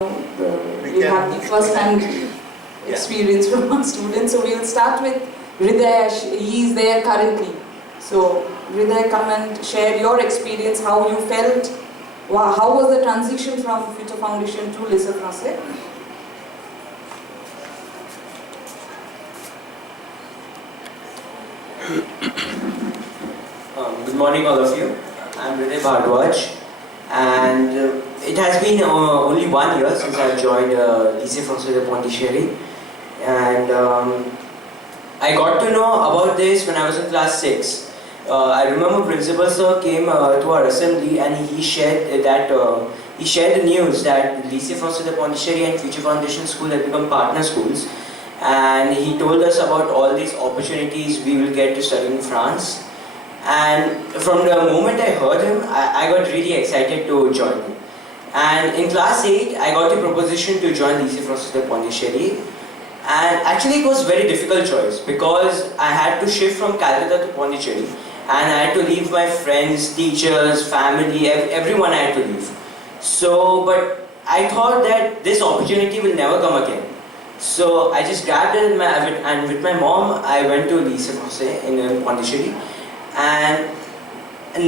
We have the first-hand experience from our students. So we'll start with Hriday. He is there currently. So Hriday, come and share your experience, how you felt. How was the transition from Future Foundation to Lycée Français? Good morning, all of you. I'm Hriday Bhardwaj, and it has been only 1 year since I've joined Lycée Français de Pondichéry, and I got to know about this when I was in class 6. I remember Principal Sir came to our assembly and he shared that he shared the news that Lycée Français de Pondichéry and Future Foundation School have become partner schools, and he told us about all these opportunities we will get to study in France. And from the moment I heard him, I got really excited to join him. And in class 8, I got a proposition to join Lycée Français de Pondichéry. And actually it was a very difficult choice because I had to shift from Calcutta to Pondicherry, and I had to leave my friends, teachers, family, everyone I had to leave. So, but I thought that this opportunity will never come again. So I just grabbed it and with my mom, I went to Lycée Français in Pondicherry. And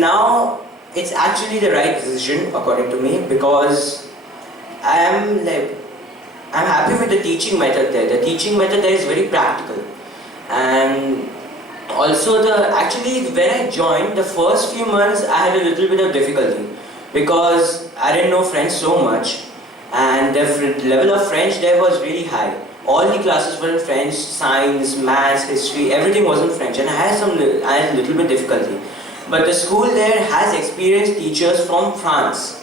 now it's actually the right decision according to me because I'm happy with the teaching method there. The teaching method there is very practical, and also actually when I joined, the first few months I had a little bit of difficulty because I didn't know French so much, and the level of French there was really high. All the classes were in French, science, maths, history, everything was in French, and I had a little bit difficulty. But the school there has experienced teachers from France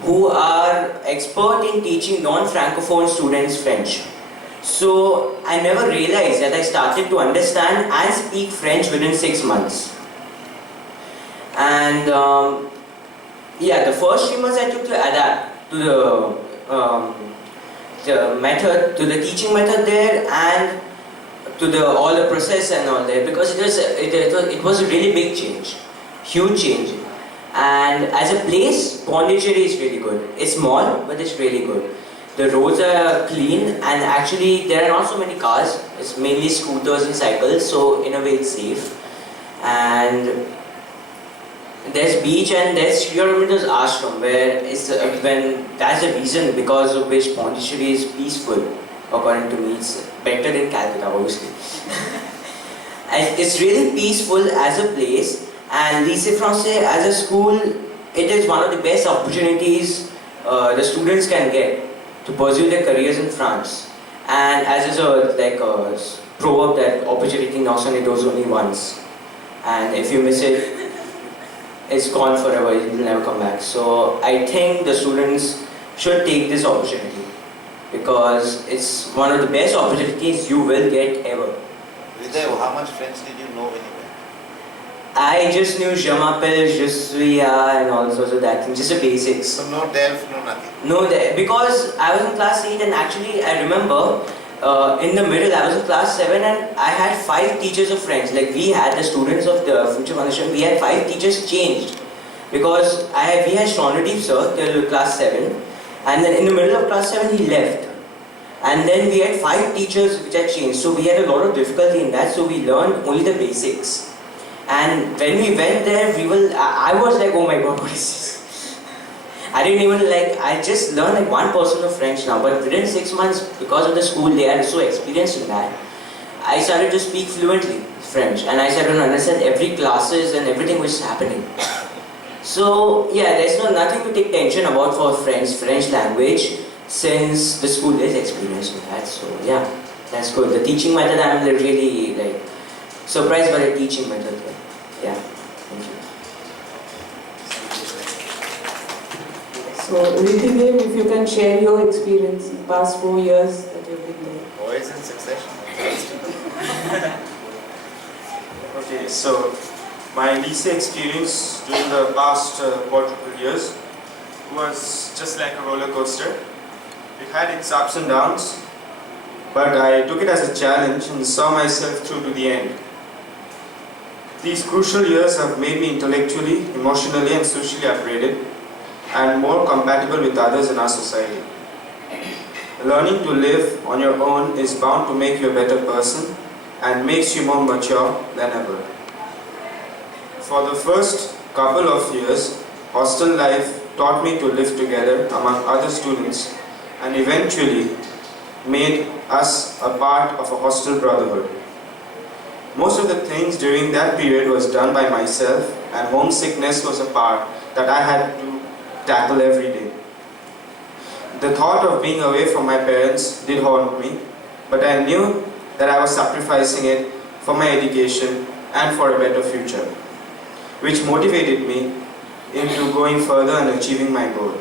who are expert in teaching non-francophone students French. So I never realized that I started to understand and speak French within 6 months. And yeah, the first 3 months I took to adapt to the method, to the teaching method there, and to all the process and all there, because it was a really big change, huge change. And as a place, Pondicherry is really good. It's small, but it's really good. The roads are clean, and actually there are not so many cars. It's mainly scooters and cycles, so in a way it's safe. And there's beach and there's Sri Aurobindo's ashram, where that's the reason because of which Pondicherry is peaceful. According to me, it's better than Calcutta, obviously. And it's really peaceful as a place, and Lycée Français as a school, it is one of the best opportunities the students can get to pursue their careers in France. And as is a proverb that opportunity knocks on your doors only once, and if you miss it, it's gone forever, it will never come back. So I think the students should take this opportunity because it's one of the best opportunities you will get ever. Hriday, how much French did you know when you went? I just knew Je m'appelle, je suis, and all sorts of that thing, just the basics. So no DELF, no nothing? No, because I was in class 8, and actually I remember in the middle, I was in class 7 and I had 5 teachers of French. Like we had the students of the Future Foundation, we had 5 teachers changed. Because we had Shaunadeep sir till class 7, and then in the middle of class 7 he left. And then we had 5 teachers which had changed. So we had a lot of difficulty in that, so we learned only the basics. And when we went there, I was like, oh my god, what is this? I didn't even I just learned 1% of French now, but within 6 months, because of the school, they are so experienced in that, I started to speak fluently French, and I started to understand every classes and everything which is happening. So yeah, there's nothing to take tension about for French language, since the school is experienced in that. So yeah, that's good. The teaching method, I'm really surprised by the teaching method. Yeah, thank you. So Hriday, if you can share your experience in the past 4 years that you've been there. Boys in succession. Okay, so my lycée experience during the past quadruple years was just like a roller coaster. It had its ups and downs, but I took it as a challenge and saw myself through to the end. These crucial years have made me intellectually, emotionally and socially upgraded and more compatible with others in our society. Learning to live on your own is bound to make you a better person and makes you more mature than ever. For the first couple of years, hostel life taught me to live together among other students and eventually made us a part of a hostel brotherhood. Most of the things during that period was done by myself, and homesickness was a part that I had to tackle every day. The thought of being away from my parents did haunt me, but I knew that I was sacrificing it for my education and for a better future, which motivated me into going further and achieving my goal.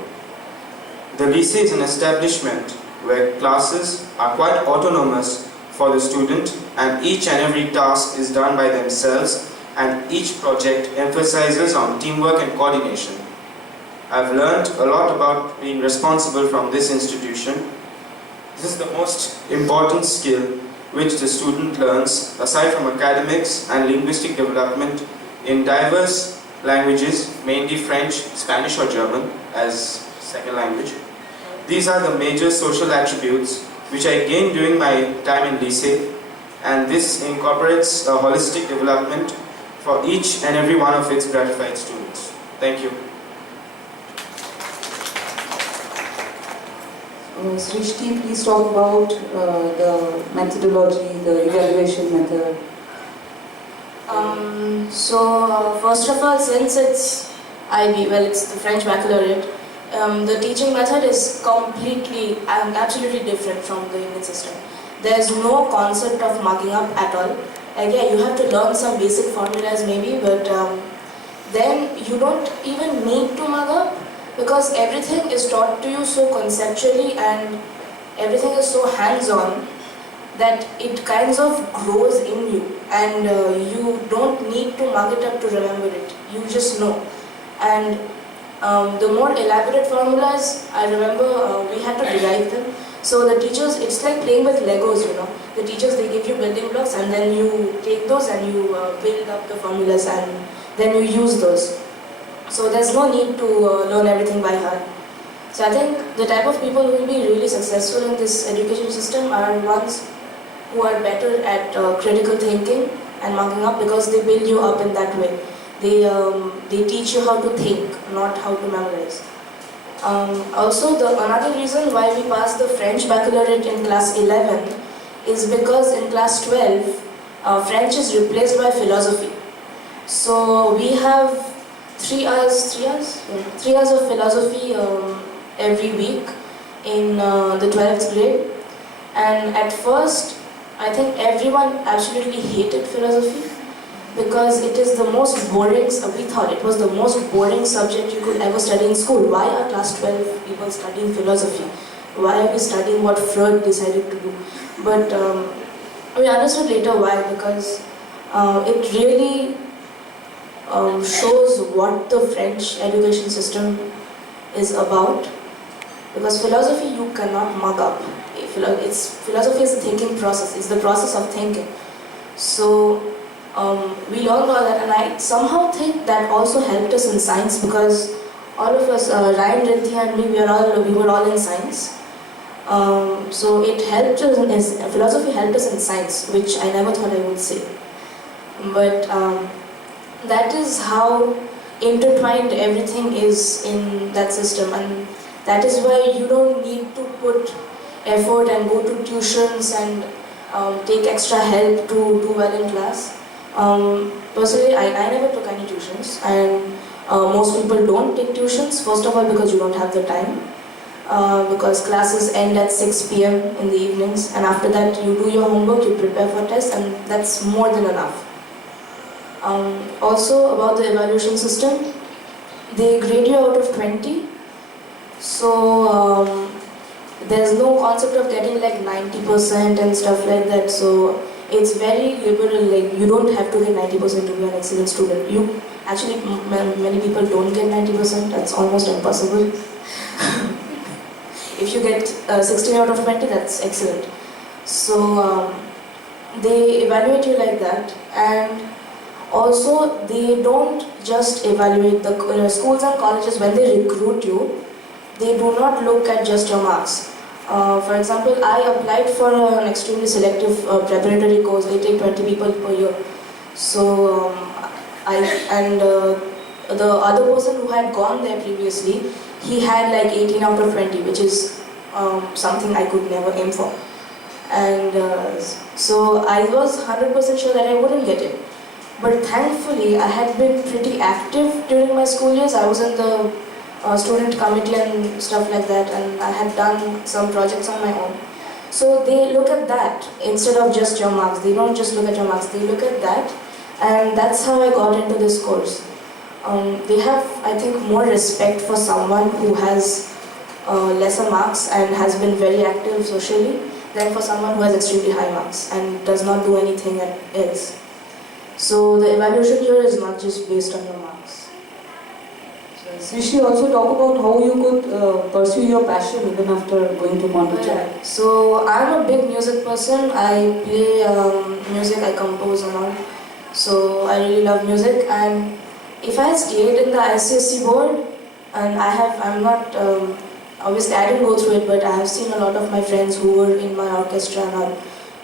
The lycée is an establishment where classes are quite autonomous for the student, and each and every task is done by themselves, and each project emphasizes on teamwork and coordination. I've learned a lot about being responsible from this institution. This is the most important skill which the student learns aside from academics and linguistic development in diverse languages, mainly French, Spanish or German as second language. These are the major social attributes which I gained during my time in lycée, and this incorporates a holistic development for each and every one of its gratified students. Thank you. Srishti, please talk about the methodology, the evaluation method. First of all, since it's IB, well, it's the French baccalaureate, the teaching method is completely and absolutely different from the Indian system. There's no concept of marking up at all. Again, you have to learn some basic formulas maybe, but then you don't even need to mark up, because everything is taught to you so conceptually and everything is so hands-on that it kind of grows in you, and you don't need to mark it up to remember it. You just know. And the more elaborate formulas, I remember we had to derive them. So the teachers, it's like playing with Legos, you know. The teachers, they give you building blocks and then you take those and you build up the formulas and then you use those. So there's no need to learn everything by heart. So I think the type of people who will be really successful in this education system are ones who are better at critical thinking and marking up, because they build you up in that way. They teach you how to think, not how to memorize. Also, another reason why we passed the French baccalaureate in class 11 is because in class 12, French is replaced by philosophy. So we have 3 hours of philosophy every week in the 12th grade. And at first, I think everyone absolutely hated philosophy, because it is the most boring, we thought it was the most boring subject you could ever study in school. Why are class 12 people studying philosophy? Why are we studying what Freud decided to do? But we understood later why, because it really shows what the French education system is about. Because philosophy you cannot mug up. Philosophy is a thinking process, it's the process of thinking. So we learned all that, and I somehow think that also helped us in science, because all of us, Ryan, Rinthi and me, we were all in science. So it helped us, philosophy helped us in science, which I never thought I would say. But that is how intertwined everything is in that system, and that is why you don't need to put effort and go to tuitions and take extra help to do well in class. Personally, I never took any tuitions, and most people don't take tuitions. First of all, because you don't have the time, because classes end at 6 p.m. in the evenings, and after that you do your homework, you prepare for tests, and that's more than enough. Also about the evaluation system, they grade you out of 20, so there's no concept of getting like 90% and stuff like that. So it's very liberal, like you don't have to get 90% to be an excellent student. You actually, many people don't get 90%, that's almost impossible. If you get 16 out of 20, that's excellent. So they evaluate you like that, and also they don't just evaluate the schools and colleges when they recruit you. They do not look at just your marks. For example, I applied for an extremely selective preparatory course. They take 20 people per year. So the other person who had gone there previously, he had like 18 out of 20, which is something I could never aim for. And so I was 100% sure that I wouldn't get it. But thankfully, I had been pretty active during my school years. I was in the student committee and stuff like that, and I had done some projects on my own. So they look at that instead of just your marks. They don't just look at your marks, they look at that, and that's how I got into this course. They have, I think, more respect for someone who has lesser marks and has been very active socially than for someone who has extremely high marks and does not do anything else. So the evaluation here is not just based on your marks. Srishti, also talk about how you could pursue your passion even after going to Pondicherry. So I'm a big music person. I play music, I compose and all. So I really love music, and if I had stayed in the ICSE board, and I'm not, obviously I didn't go through it, but I have seen a lot of my friends who were in my orchestra and all,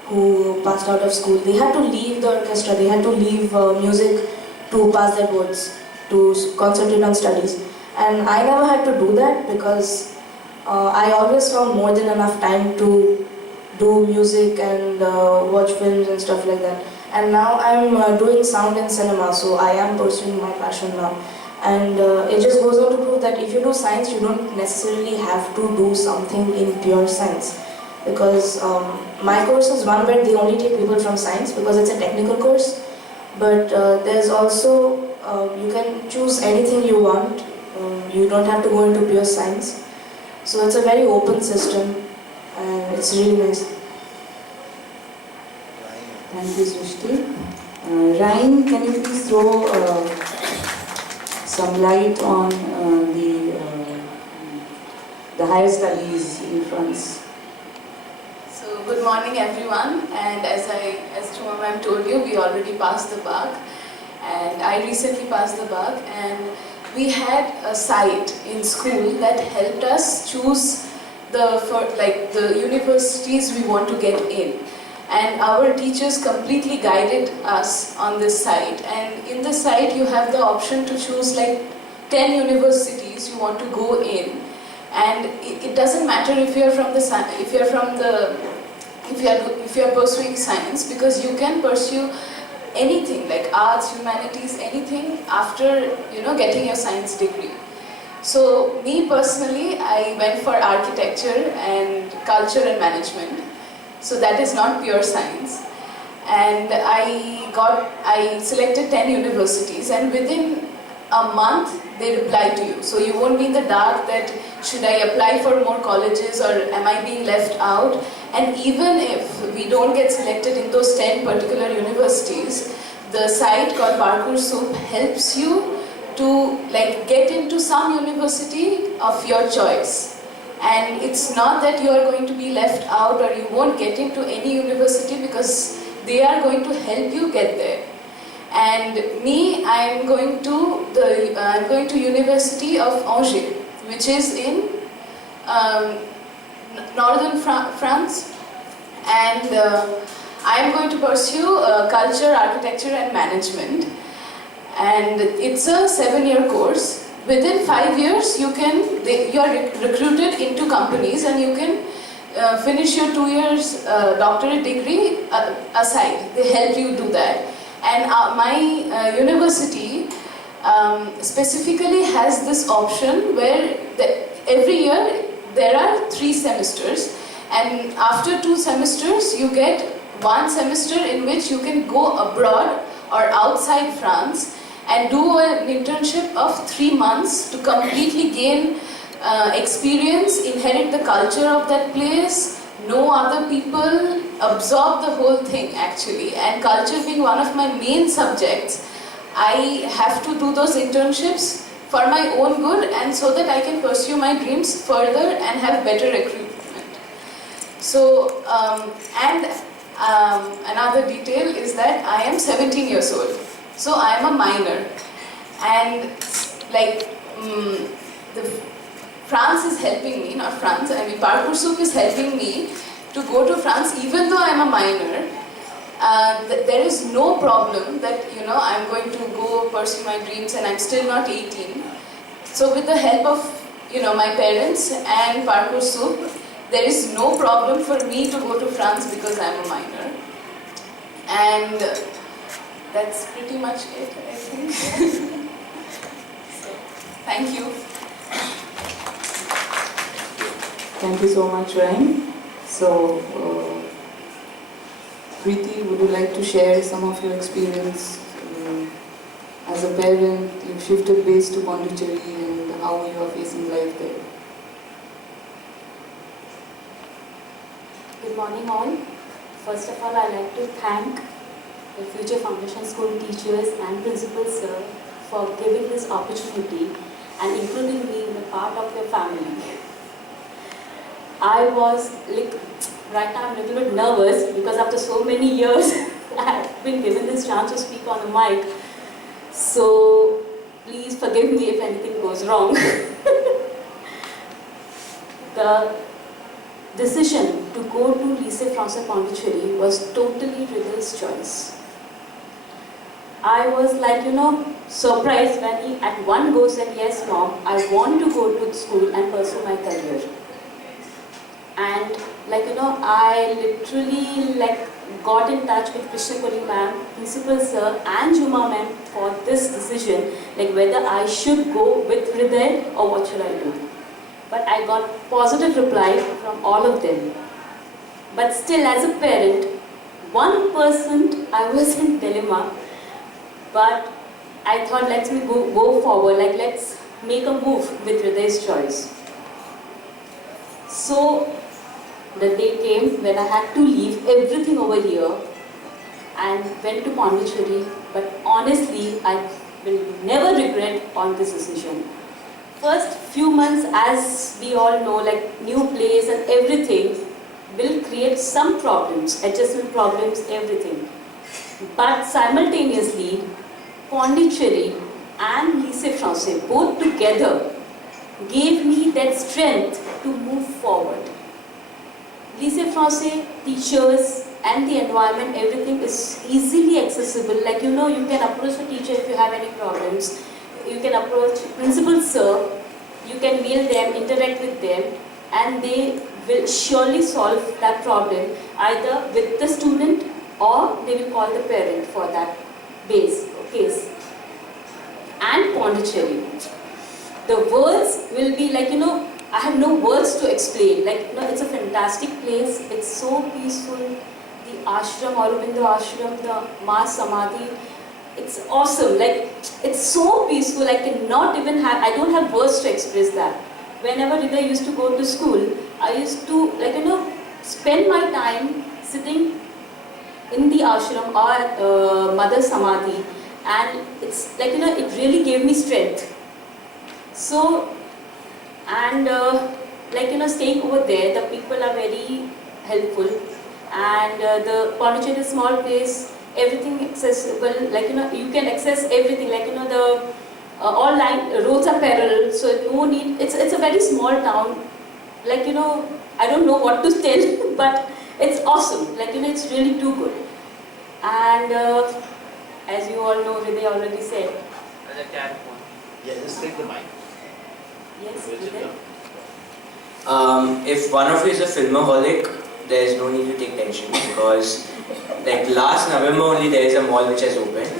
who passed out of school. They had to leave the orchestra, they had to leave music to pass their boards, to concentrate on studies. And I never had to do that because I always found more than enough time to do music and watch films and stuff like that. And now I'm doing sound and cinema, so I am pursuing my passion now. And it just goes on to prove that if you do science, you don't necessarily have to do something in pure science. Because my course is one where they only take people from science because it's a technical course. But there's also, you can choose anything you want. You don't have to go into pure science. So it's a very open system and it's really nice. Thank you, Srishti. Ryan, can you please throw some light on the higher studies in France? So good morning everyone, and as Chuma ma'am told you, we already passed the BAC, and I recently passed the BAC, and we had a site in school that helped us choose the universities we want to get in. And our teachers completely guided us on this site, and in the site you have the option to choose like 10 universities you want to go in, and it doesn't matter if you are pursuing science, because you can pursue anything like arts, humanities, anything after getting your science degree. So me personally, I went for architecture and culture and management. So that is not pure science. And I selected 10 universities, and within a month they reply to you. So you won't be in the dark that should I apply for more colleges or am I being left out. And even if we don't get selected in those 10 particular universities, the site called Parkour Soup helps you to get into some university of your choice. And it's not that you are going to be left out or you won't get into any university, because they are going to help you get there. And me, I'm going to University of Angers, which is in northern France, and I'm going to pursue culture, architecture and management, and it's a 7-year course. Within 5 years, you are recruited into companies, and you can finish your 2 years doctorate degree aside. They help you do that. And my university specifically has this option where every year there are 3 semesters, and after 2 semesters you get 1 semester in which you can go abroad or outside France and do an internship of 3 months to completely gain experience, inherit the culture of that place, know other people, absorb the whole thing actually. And culture being one of my main subjects, I have to do those internships for my own good and so that I can pursue my dreams further and have better recruitment. So, another detail is that I am 17 years old. So I am a minor, and France is helping me, not France, I mean Parkour Soup is helping me to go to France even though I'm a minor. There is no problem that I'm going to go pursue my dreams and I'm still not 18. So with the help of my parents and Parkour Soup, there is no problem for me to go to France because I'm a minor. And that's pretty much it, I think. So, thank you. Thank you so much, Ryan. So, Preeti, would you like to share some of your experience as a parent? You've shifted base to Pondicherry and how you are facing life there. Good morning all. First of all, I'd like to thank the Future Foundation School teachers and principals sir for giving this opportunity and including me in a part of your family. I was right now I'm a little bit nervous because after so many years I've been given this chance to speak on the mic. So please forgive me if anything goes wrong. The decision to go to Lycée Français Pondicherry was totally Hriday's choice. I was surprised when he at one go said, yes mom, I want to go to school and pursue my career. And I literally got in touch with Krishna Koli ma'am, principal sir and Juma ma'am for this decision, whether I should go with Hriday or what should I do. But I got positive reply from all of them. But still, as a parent, 1% I was in dilemma. But I thought, let's go forward. Let's make a move with Hriday's choice. So the day came when I had to leave everything over here and went to Pondicherry. But honestly, I will never regret on this decision. First few months, as we all know, new place and everything will create some problems, adjustment problems, everything. But simultaneously, Pondicherry and Lycée Français both together gave me that strength to move forward. Lycée Français teachers and the environment, everything is easily accessible. You can approach the teacher if you have any problems. You can approach principal sir, you can mail them, interact with them, and they will surely solve that problem either with the student or they will call the parent for that case. And Pondicherry. The words will be I have no words to explain. It's a fantastic place, it's so peaceful. The ashram, Aurobindo ashram, the Ma Samadhi, it's awesome. It's so peaceful. I don't have words to express that. Whenever Hriday used to go to school, I used to spend my time sitting in the ashram or Mother Samadhi, and it's it really gave me strength. So, and staying over there, the people are very helpful, and the Pondicherry is a small place. Everything accessible, you can access everything, the all roads are parallel, so no need, it's a very small town, I don't know what to tell, but it's awesome, it's really too good. And as you all know, Hriday already said. Yeah, just take the mic. Yes, Hriday. If one of you is a filmaholic, there is no need to take tension because last November only there is a mall which has opened.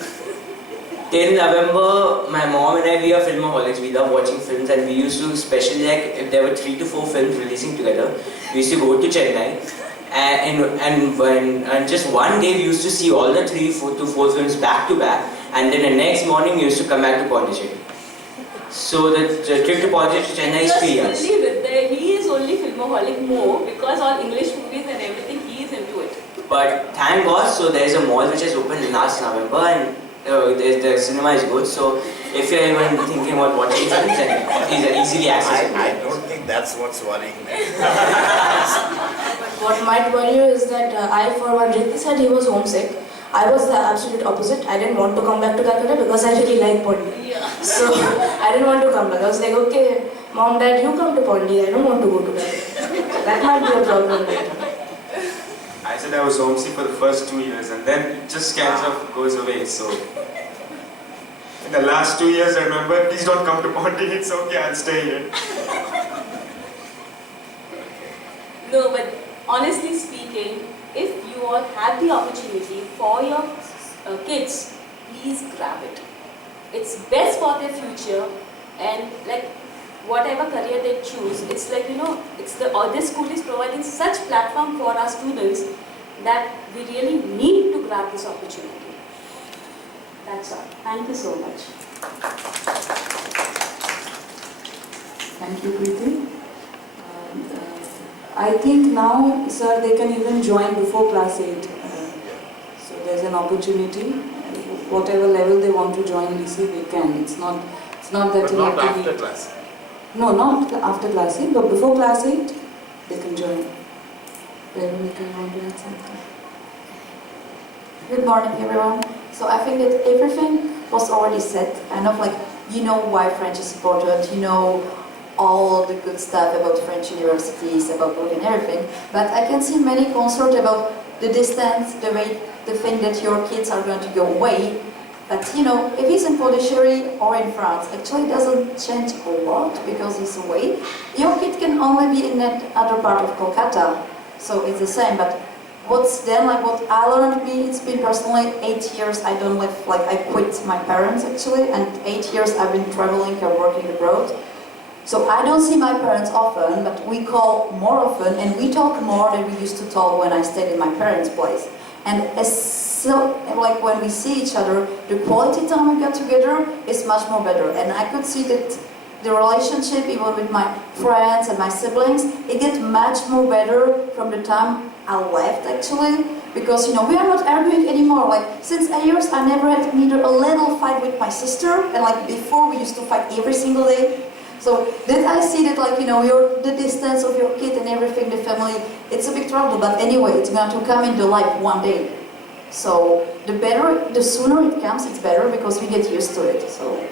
Till November, my mom and I, we are filmaholics. We love watching films and we used to, especially if there were 3 to 4 films releasing together, we used to go to Chennai and just one day we used to see all the 3 to 4 films back to back, and then the next morning we used to come back to Pondicherry. So the trip to Pondicherry to Chennai is 3 years. He is only filmaholic more because all English movies and everything, he is into it. But thank God, so there is a mall which has opened last November and the cinema is good. So if you're even thinking about watching films, then these are easily accessible. I don't think that's what's worrying me. What might worry you is that for one, Riddhi said he was homesick. I was the absolute opposite. I didn't want to come back to Calcutta because I really like Pondi. Yeah. So I didn't want to come back. I was like, okay, Mom, Dad, you come to Pondi, I don't want to go to that. That might be a problem later. I said I was homesick for the first 2 years and then it just kind of goes away. So in the last 2 years I remember, please don't come to Pondi, it's okay, I'll stay here. No, but honestly speaking, if you all have the opportunity for your kids, please grab it. It's best for their future, and like whatever career they choose, it's like, you know, this school is providing such platform for our students that we really need to grab this opportunity. That's all. Thank you so much. Thank you, Preeti. I think now, sir, they can even join before class 8. So there's an opportunity. Whatever level they want to join DC, they can. It's not that But you not have to after be... class. No, not after class 8, but before class 8, they can join. Veronica, you want to add something? Good morning, everyone. So I think that everything was already said. Kind of like, you know why French is important, you know all the good stuff about French universities, about book and everything. But I can see many concerns about the distance, the thing that your kids are going to go away. But you know, if he's in Pondicherry or in France, actually it doesn't change a lot because he's away. Your kid can only be in that other part of Kolkata, so it's the same. But what's then, like what I learned, it's been personally 8 years I don't live, like I quit my parents actually, and 8 years I've been traveling and working abroad. So I don't see my parents often, but we call more often and we talk more than we used to talk when I stayed in my parents' place. And so, like when we see each other, the quality time we got together is much more better. And I could see that the relationship, even with my friends and my siblings, it gets much more better from the time I left actually. Because, you know, we are not arguing anymore. Like, since 8 years, I never had neither a little fight with my sister, and like before, we used to fight every single day. So then I see that, like, you know, the distance of your kid and everything, the family, it's a big trouble. But anyway, it's going to come into life one day. So the sooner it comes, it's better because we get used to it. So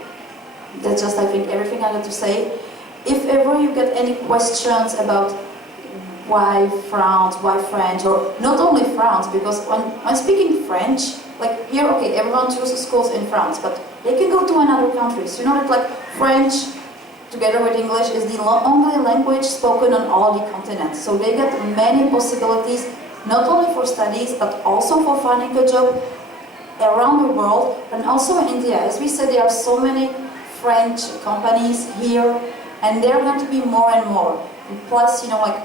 that's just, I think, everything I got to say. If ever you get any questions about why France, why French, or not only France, because when speaking French, like here, okay, everyone chooses schools in France, but they can go to another countries. You know that, like, French together with English is the only language spoken on all the continents. So they get many possibilities, not only for studies, but also for finding a job around the world, and also in India. As we said, there are so many French companies here, and they're going to be more and more. And plus, you know, like,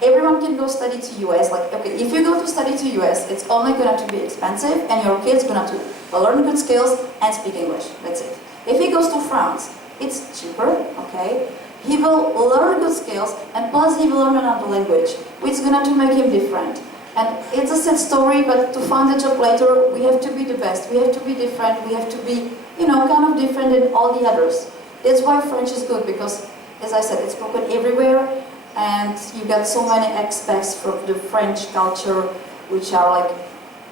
everyone can go study to US. Like, okay, if you go to study to US, it's only going to be expensive, and your kid's going to learn good skills and speak English. That's it. If he goes to France, it's cheaper, okay? He will learn good skills, and plus he will learn another language, which is going to make him different. And it's a sad story, but to find a job later, we have to be the best. We have to be different. We have to be, you know, kind of different than all the others. That's why French is good, because, as I said, it's spoken everywhere, and you get so many aspects from the French culture, which are like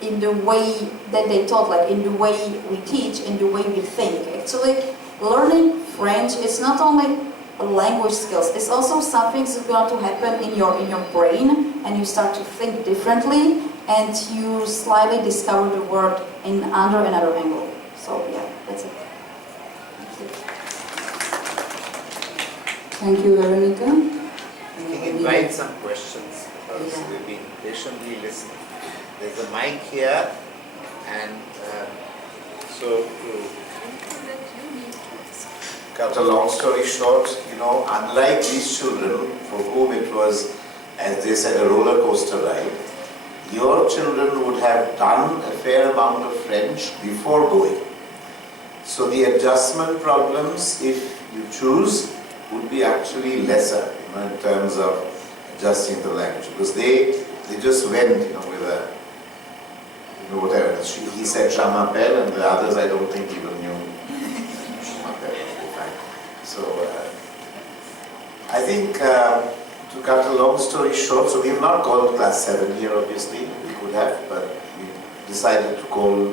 in the way that they taught, like in the way we teach, in the way we think. Actually, learning French is not only a language skills, it's also something that's going to happen in your brain, and you start to think differently, and you slightly discover the world under another angle. So yeah, that's it. Thank you, Veronica. We can invite some questions because we've been patiently listening. There's a mic here, and so to cut a long story short, you know, unlike these children for whom it was, as they said, a roller coaster ride, your children would have done a fair amount of French before going. So the adjustment problems, if you choose, would be actually lesser, you know, in terms of adjusting the language, because they just went, you know, with a, you know, whatever. He said "Je m'appelle," and the others I don't think even knew "Je m'appelle." So I think to cut a long story short, so we have not called class 7 here, obviously. We could have, but we decided to call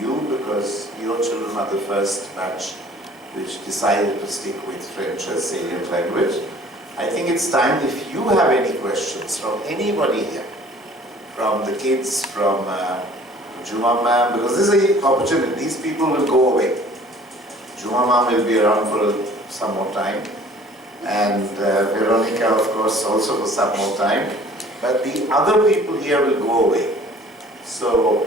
you because your children are the first batch which decided to stick with French as salient language. I think it's time, if you have any questions from anybody here, from the kids, from Juma ma'am, because this is an opportunity, these people will go away. Juma ma'am will be around for some more time, and Veronica, of course, also for some more time, but the other people here will go away. So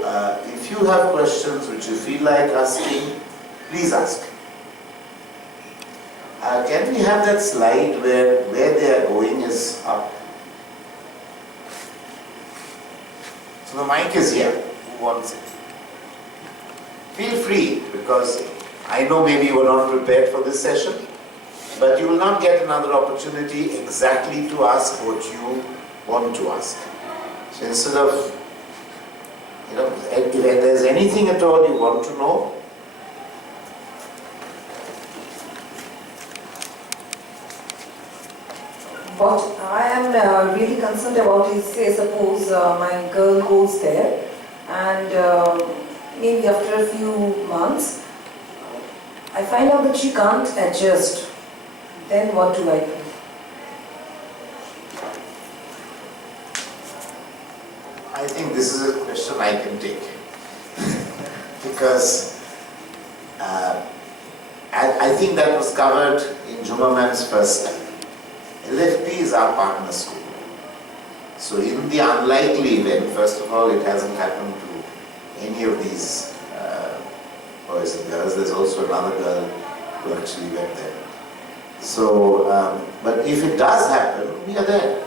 if you have questions which you feel like asking, please ask. Can we have that slide where they are going is up? So the mic is here. Who wants it? Feel free, because I know maybe you were not prepared for this session, but you will not get another opportunity exactly to ask what you want to ask. So instead of, if there's anything at all you want to know, what I am really concerned about is, say, suppose my girl goes there and maybe after a few months, I find out that she can't adjust. Then what do I do? I think this is a question I can take. Because I think that was covered in Juma ma'am's first time. LFP is our partner school. So in the unlikely event, first of all, it hasn't happened to any of these boys and girls. There's also another girl who actually went there. So, but if it does happen, we are there.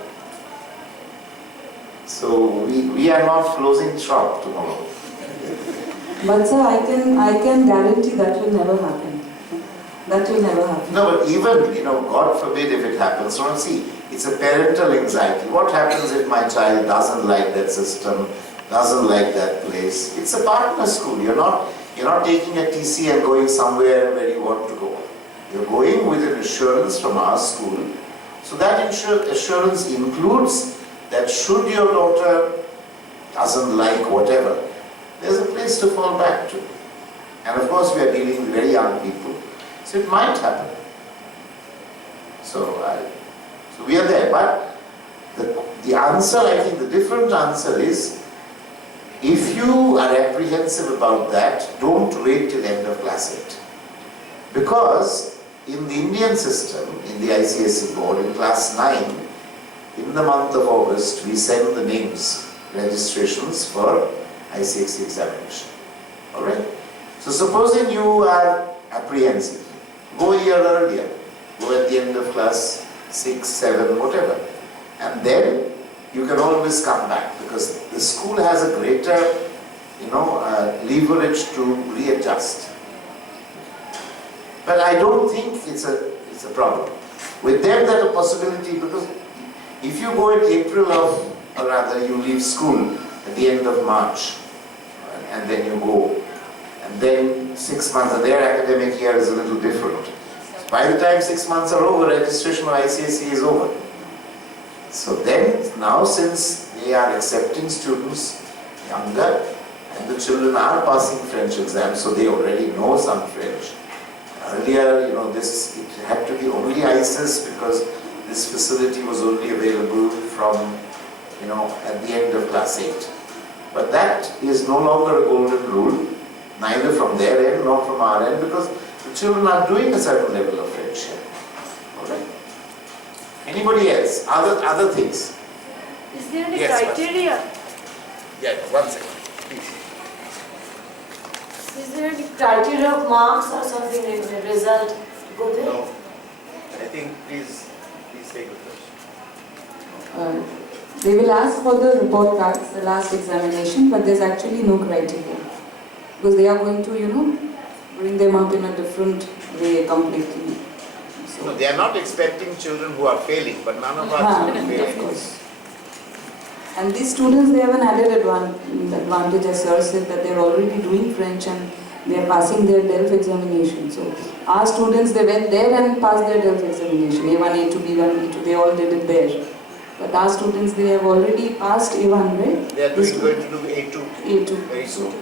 So we are not closing shop tomorrow. But sir, I can guarantee that will never happen. That will never happen. No, but even, God forbid if it happens. So see, it's a parental anxiety. What happens if my child doesn't like that system, doesn't like that place? It's a partner school. You're not taking a TC and going somewhere where you want to go. You're going with an assurance from our school. So that assurance includes that should your daughter doesn't like whatever, there's a place to fall back to. And of course we are dealing with very young people, so it might happen. So we are there, but the answer, I think the different answer is, if you are apprehensive about that, don't wait till end of class 8. Because in the Indian system, in the ICSE board, in class 9, in the month of August, we send the names, registrations for ICSE examination. Alright? So supposing you are apprehensive, go a year earlier, go at the end of class 6, 7, whatever. And then you can always come back, because the school has a greater, leverage to readjust. But I don't think it's a problem. With them, there's a possibility, because if you go in April or rather you leave school at the end of March, and then you go, and then 6 months, and their academic year is a little different. By the time 6 months are over, registration of ICSE is over. So then, now since they are accepting students younger, and the children are passing French exams, so they already know some French. Earlier, it had to be only ISIS, because this facility was only available from, at the end of class 8. But that is no longer a golden rule, neither from their end nor from our end, because the children are doing a certain level of French here. Alright? Anybody else? Other things? Is there any Yes, criteria? Yeah, 1 second, please. Is there any criteria of marks or something like the result go there? No. I think, please take the question. They will ask for the report cards, the last examination, but there's actually no criteria. Because they are going to, bring them up in a different way completely. So, No, they are not expecting children who are failing, but none of our children of fail. course. And these students, they have an added advantage, as sir said, that they're already doing French and they are passing their DELF examination. So our students, they went there and passed their DELF examination, A1, A2, B1, B2, they all did it there. But our students, they have already passed A1, right? They are going to do A2. A2. Very soon.